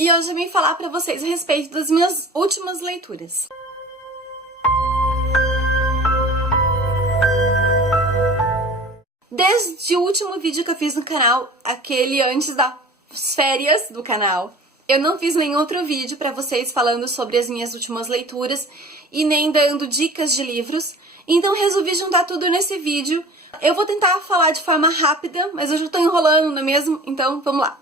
E hoje eu vim falar pra vocês a respeito das minhas últimas leituras. Desde o último vídeo que eu fiz no canal, aquele antes das férias do canal, eu não fiz nenhum outro vídeo pra vocês falando sobre as minhas últimas leituras e nem dando dicas de livros, então resolvi juntar tudo nesse vídeo. Eu vou tentar falar de forma rápida, mas eu já tô enrolando, não é mesmo? Então vamos lá.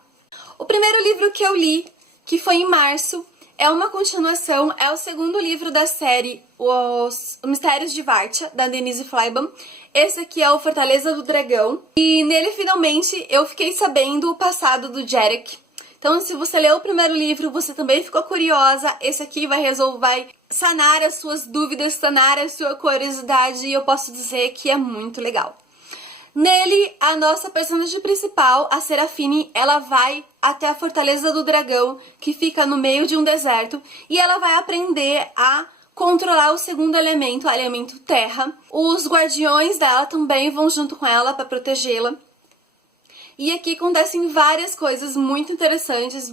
O primeiro livro que eu li, que foi em março, é uma continuação, é o segundo livro da série Os Mistérios de Vartia, da Denise Fleiban. Esse aqui é o Fortaleza do Dragão. E nele, finalmente, eu fiquei sabendo o passado do Jarek. Então, se você leu o primeiro livro, você também ficou curiosa, esse aqui vai sanar as suas dúvidas, sanar a sua curiosidade, e eu posso dizer que é muito legal. Nele, a nossa personagem principal, a Serafine, ela vai até a Fortaleza do Dragão, que fica no meio de um deserto, e ela vai aprender a controlar o segundo elemento, o elemento terra. Os guardiões dela também vão junto com ela para protegê-la. E aqui acontecem várias coisas muito interessantes,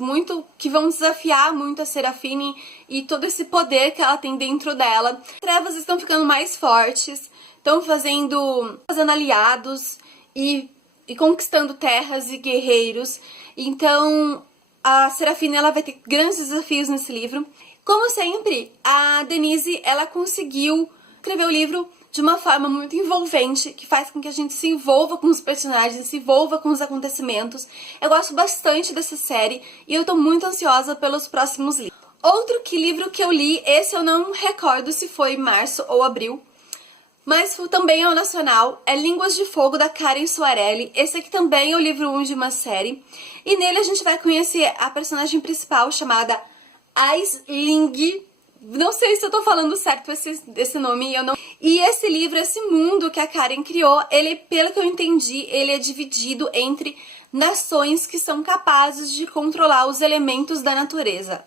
que vão desafiar muito a Serafine e todo esse poder que ela tem dentro dela. As trevas estão ficando mais fortes, estão fazendo aliados e conquistando terras e guerreiros. Então a Serafine ela vai ter grandes desafios nesse livro. Como sempre, a Denise ela conseguiu escrever o livro de uma forma muito envolvente, que faz com que a gente se envolva com os personagens, se envolva com os acontecimentos. Eu gosto bastante dessa série e eu tô muito ansiosa pelos próximos livros. Outro livro que eu li, esse eu não recordo se foi março ou abril, mas também é o nacional, é Línguas de Fogo, da Karen Soarelli. Esse aqui também é o livro 1 de uma série, e nele a gente vai conhecer a personagem principal, chamada Aisling. Não sei se eu tô falando certo esse nome, eu não... E esse livro, esse mundo que a Karen criou, ele, pelo que eu entendi, ele é dividido entre nações que são capazes de controlar os elementos da natureza.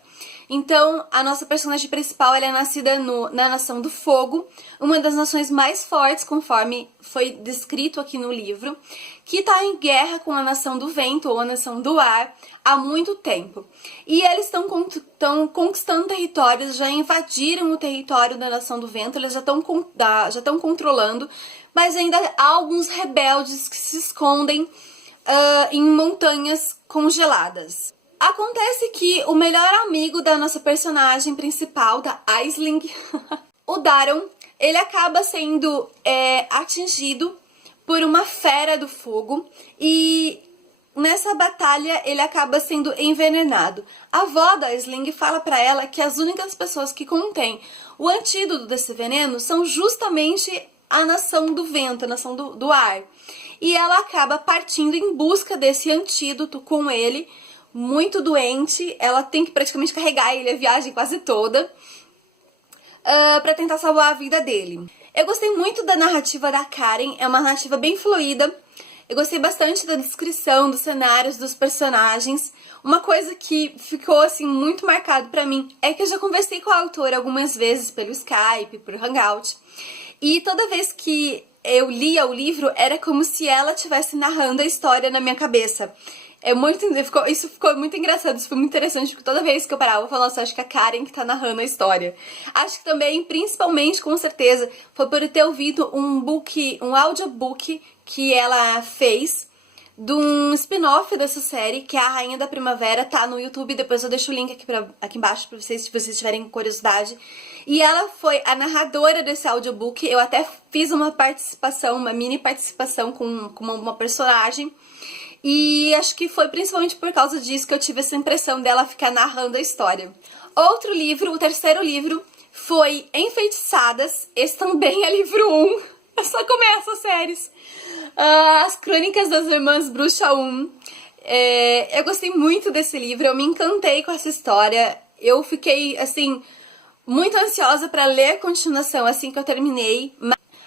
Então, a nossa personagem principal, ela é nascida na Nação do Fogo, uma das nações mais fortes, conforme foi descrito aqui no livro, que está em guerra com a Nação do Vento, ou a Nação do Ar, há muito tempo. E eles estão conquistando territórios, já invadiram o território da Nação do Vento, eles já estão controlando, mas ainda há alguns rebeldes que se escondem em montanhas congeladas. Acontece que o melhor amigo da nossa personagem principal, da Aisling, o Daron, ele acaba sendo atingido por uma fera do fogo e nessa batalha ele acaba sendo envenenado. A avó da Aisling fala pra ela que as únicas pessoas que contêm o antídoto desse veneno são justamente a Nação do Vento, a Nação do Ar. E ela acaba partindo em busca desse antídoto com ele, muito doente. Ela tem que praticamente carregar ele a viagem quase toda pra tentar salvar a vida dele. Eu gostei muito da narrativa da Karen, é uma narrativa bem fluida. Eu gostei bastante da descrição dos cenários, dos personagens. Uma coisa que ficou assim muito marcado pra mim é que eu já conversei com a autora algumas vezes pelo Skype, por Hangout. E toda vez que eu lia o livro, era como se ela estivesse narrando a história na minha cabeça. Isso ficou muito engraçado, isso foi muito interessante, porque toda vez que eu parava, eu falava, nossa, acho que é a Karen que tá narrando a história. Acho que também, principalmente, com certeza, foi por eu ter ouvido um audiobook que ela fez de um spin-off dessa série, que é a Rainha da Primavera, tá no YouTube, depois eu deixo o link aqui embaixo pra vocês, se vocês tiverem curiosidade. E ela foi a narradora desse audiobook, eu até fiz uma mini participação com uma personagem. E acho que foi principalmente por causa disso que eu tive essa impressão dela ficar narrando a história. Outro livro, o terceiro livro, foi Enfeitiçadas. Esse também é livro 1. Eu só começo as séries. As Crônicas das Irmãs Bruxa 1. Eu gostei muito desse livro, eu me encantei com essa história. Eu fiquei, assim, muito ansiosa para ler a continuação assim que eu terminei.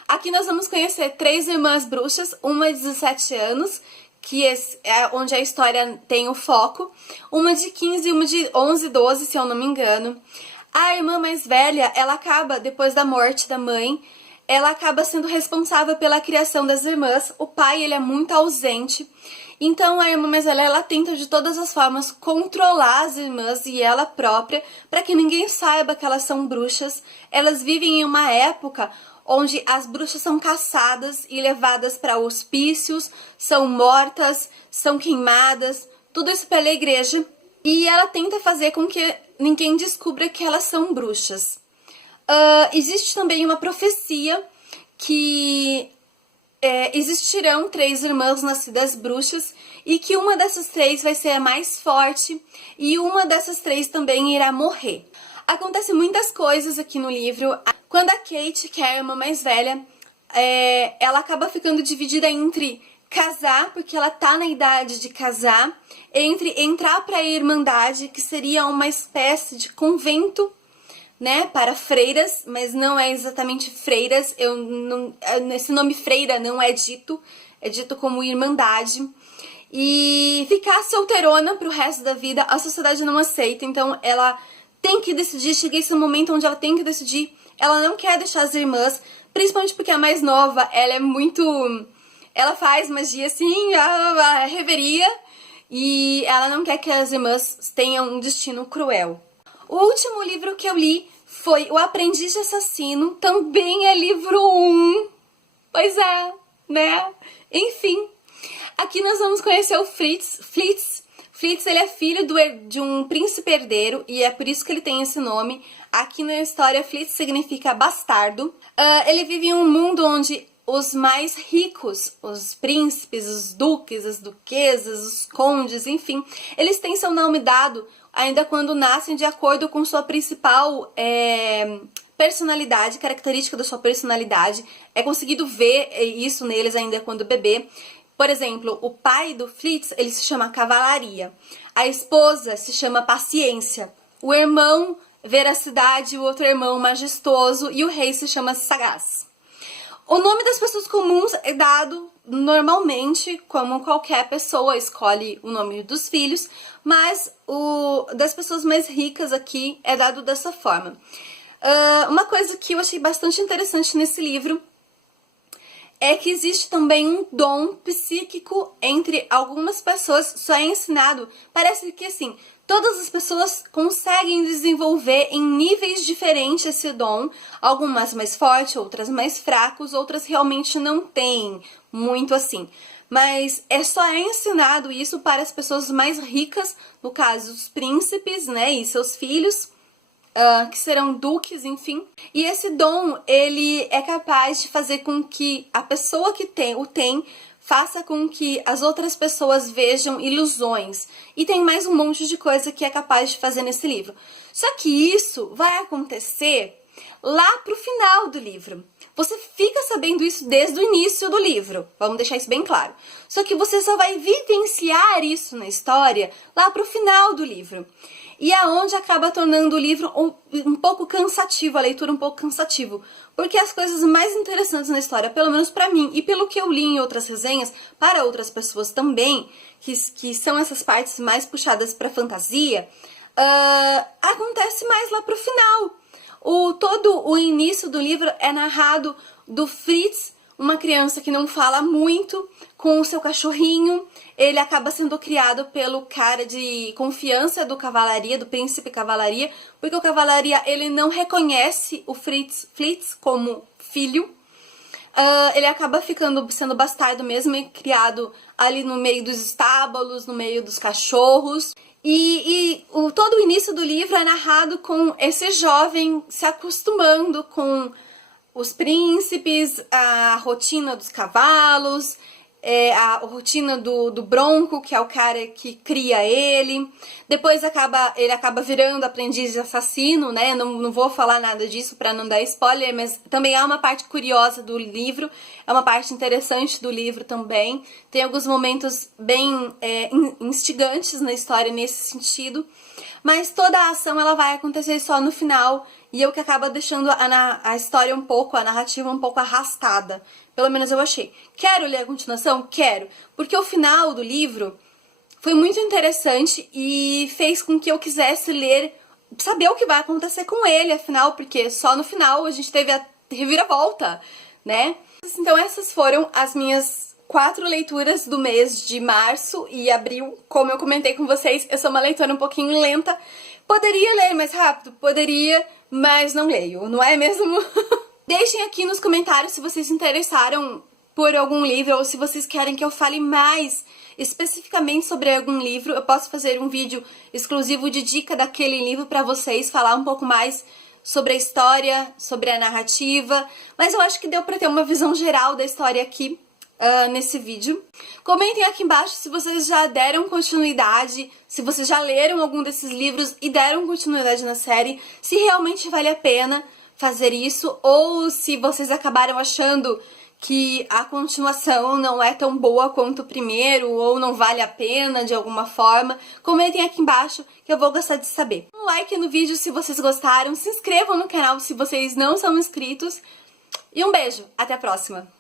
Aqui nós vamos conhecer 3 irmãs bruxas, uma de 17 anos, que é onde a história tem o foco, uma de 15 e uma de 11, 12, se eu não me engano. A irmã mais velha, ela acaba, depois da morte da mãe, ela acaba sendo responsável pela criação das irmãs. O pai, ele é muito ausente Então a irmã mais velha, ela tenta de todas as formas controlar as irmãs e ela própria para que ninguém saiba que elas são bruxas. Elas vivem em uma época onde as bruxas são caçadas e levadas para hospícios, são mortas, são queimadas, tudo isso pela igreja. E ela tenta fazer com que ninguém descubra que elas são bruxas. Existe também uma profecia que existirão 3 irmãs nascidas bruxas e que uma dessas 3 vai ser a mais forte e uma dessas 3 também irá morrer. Acontecem muitas coisas aqui no livro. Quando a Kate, que é a irmã mais velha, ela acaba ficando dividida entre casar, porque ela tá na idade de casar, entre entrar para a Irmandade, que seria uma espécie de convento, né, para freiras, mas não é exatamente freiras, esse nome freira não é dito como Irmandade. E ficar solteirona pro resto da vida, a sociedade não aceita, então ela tem que decidir, chega esse momento onde ela tem que decidir, ela não quer deixar as irmãs, principalmente porque a mais nova, ela faz magia assim, a reveria, e ela não quer que as irmãs tenham um destino cruel. O último livro que eu li foi O Aprendiz de Assassino, também é livro 1. Pois é, né? Enfim, aqui nós vamos conhecer o Fritz. Fritz, ele é filho de um príncipe herdeiro e é por isso que ele tem esse nome. Aqui na história, Fritz significa bastardo. Ele vive em um mundo onde os mais ricos, os príncipes, os duques, as duquesas, os condes, enfim, eles têm seu nome dado ainda quando nascem de acordo com sua principal personalidade, característica da sua personalidade. É conseguido ver isso neles ainda quando bebê. Por exemplo, o pai do Fritz, ele se chama Cavalaria. A esposa se chama Paciência. O irmão, Veracidade, o outro irmão, Majestoso, e o rei se chama Sagaz. O nome das pessoas comuns é dado normalmente, como qualquer pessoa escolhe o nome dos filhos, mas o das pessoas mais ricas aqui é dado dessa forma. Uma coisa que eu achei bastante interessante nesse livro é que existe também um dom psíquico entre algumas pessoas, só é ensinado, parece que assim, todas as pessoas conseguem desenvolver em níveis diferentes esse dom, algumas mais fortes, outras mais fracos, outras realmente não têm muito assim. Mas só é ensinado isso para as pessoas mais ricas, no caso os príncipes, né, e seus filhos, que serão duques, enfim. E esse dom, ele é capaz de fazer com que a pessoa que tem faça com que as outras pessoas vejam ilusões. E tem mais um monte de coisa que é capaz de fazer nesse livro. Só que isso vai acontecer lá pro final do livro. Você fica sabendo isso desde o início do livro. Vamos deixar isso bem claro. Só que você só vai vivenciar isso na história lá pro final do livro. E é onde acaba tornando o livro um pouco cansativo, a leitura um pouco cansativo. Porque as coisas mais interessantes na história, pelo menos pra mim, e pelo que eu li em outras resenhas, para outras pessoas também, que são essas partes mais puxadas pra fantasia, acontece mais lá pro final. Todo o início do livro é narrado do Fritz, uma criança que não fala muito, com o seu cachorrinho. Ele acaba sendo criado pelo cara de confiança do Cavalaria, do príncipe Cavalaria, porque o Cavalaria, ele não reconhece o Fritz como filho. Ele acaba sendo bastardo mesmo e criado ali no meio dos estábulos, no meio dos cachorros. Todo o início do livro é narrado com esse jovem se acostumando com os príncipes, a rotina dos cavalos, a rotina do Bronco, que é o cara que cria ele. Depois ele acaba virando aprendiz de assassino, né? Não vou falar nada disso para não dar spoiler, mas também há uma parte curiosa do livro, é uma parte interessante do livro também. Tem alguns momentos bem instigantes na história nesse sentido, mas toda a ação ela vai acontecer só no final, e é o que acaba deixando a história a narrativa um pouco arrastada. Pelo menos eu achei. Quero ler a continuação? Quero. Porque o final do livro foi muito interessante e fez com que eu quisesse ler, saber o que vai acontecer com ele, afinal, porque só no final a gente teve a reviravolta, né? Então essas foram as minhas 4 leituras do mês de março e abril. Como eu comentei com vocês, eu sou uma leitora um pouquinho lenta. Poderia ler mais rápido? Poderia, mas não leio, não é mesmo? Deixem aqui nos comentários se vocês se interessaram por algum livro ou se vocês querem que eu fale mais especificamente sobre algum livro. Eu posso fazer um vídeo exclusivo de dica daquele livro para vocês, falar um pouco mais sobre a história, sobre a narrativa, mas eu acho que deu para ter uma visão geral da história aqui nesse vídeo. Comentem aqui embaixo se vocês já deram continuidade, se vocês já leram algum desses livros e deram continuidade na série, se realmente vale a pena fazer isso, ou se vocês acabaram achando que a continuação não é tão boa quanto o primeiro, ou não vale a pena de alguma forma. Comentem aqui embaixo que eu vou gostar de saber. Um like no vídeo se vocês gostaram, se inscrevam no canal se vocês não são inscritos, e um beijo, até a próxima!